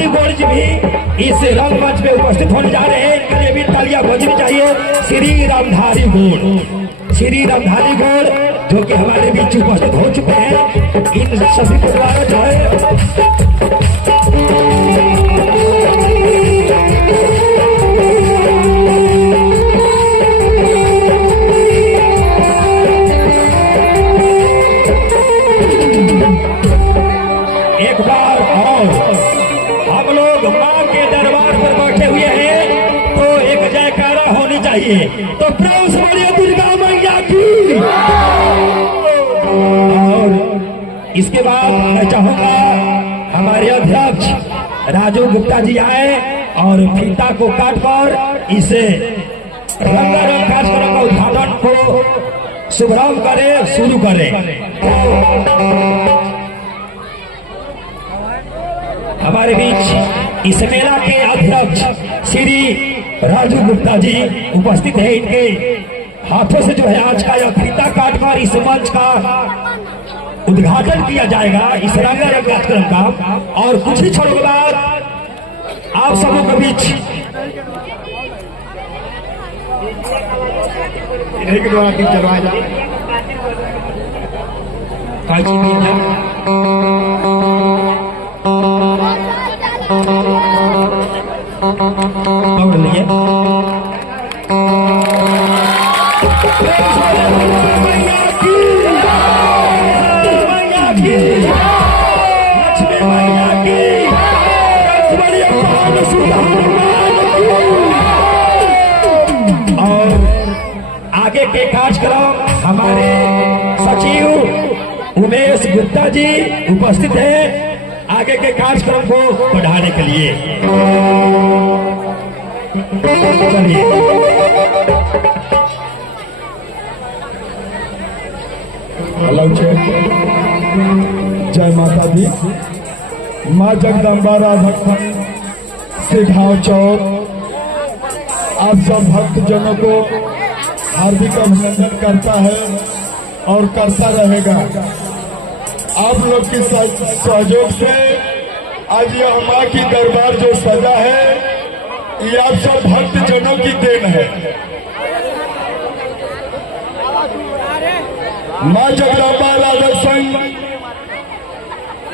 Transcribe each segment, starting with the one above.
रामधारी गौड़ जी भी इस रंगमंच पे उपस्थित होने जा रहे हैं। इनके लिए भी तालियां बजनी चाहिए। श्री रामधारी गौड़, श्री रामधारी गौड़ जो कि हमारे बीच उपस्थित हो चुके हैं। इन सभी के द्वारा जो है एक बार और हम लोग मां के दरबार पर बैठे हुए हैं तो एक जयकारा होनी चाहिए। तो प्रेम से बोलिए दुर्गा मैया की। और इसके बाद मैं चाहूंगा हमारे अध्यक्ष राजू गुप्ता जी आए और फीता को काटकर इसे रंगारंग कार्यक्रम का उद्घाटन को शुभारंभ करें, शुरू करें। हमारे बीच इस मेला के अध्यक्ष श्री राजू गुप्ता जी उपस्थित है। इनके हाथों से जो है आज का यह फीता काटकर इस मंच का उद्घाटन किया जाएगा, इस रंगारंग कार्यक्रम का। और कुछ ही क्षणों के बाद आप सबों के बीच इन्हीं के द्वारा चलवाया जाए। और लिए और आगे के कार्यक्रम हमारे सचिव उमेश गुप्ता जी उपस्थित हैं आगे के कार्यक्रम को बढ़ाने के लिए। चलिए हेलो, जय माता दी। माँ जगदम्बा राधा खंड सिधाव चौक आप सब भक्तजनों को हार्दिक अभिनंदन करता है और करता रहेगा। आप लोग के सहयोग से आज यह माँ की दरबार जो सजा है ये आप सब भक्तजनों की देन है। माँ जगदम्बा राधा संघ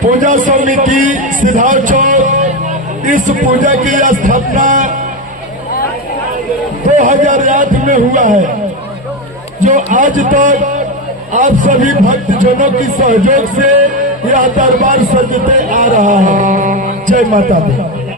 पूजा समिति सिधाव चौक इस पूजा की स्थापना 2008 में हुआ है, जो आज तक आप सभी भक्तजनों की सहयोग से यह दरबार सजते आ रहा है। जय माता दी।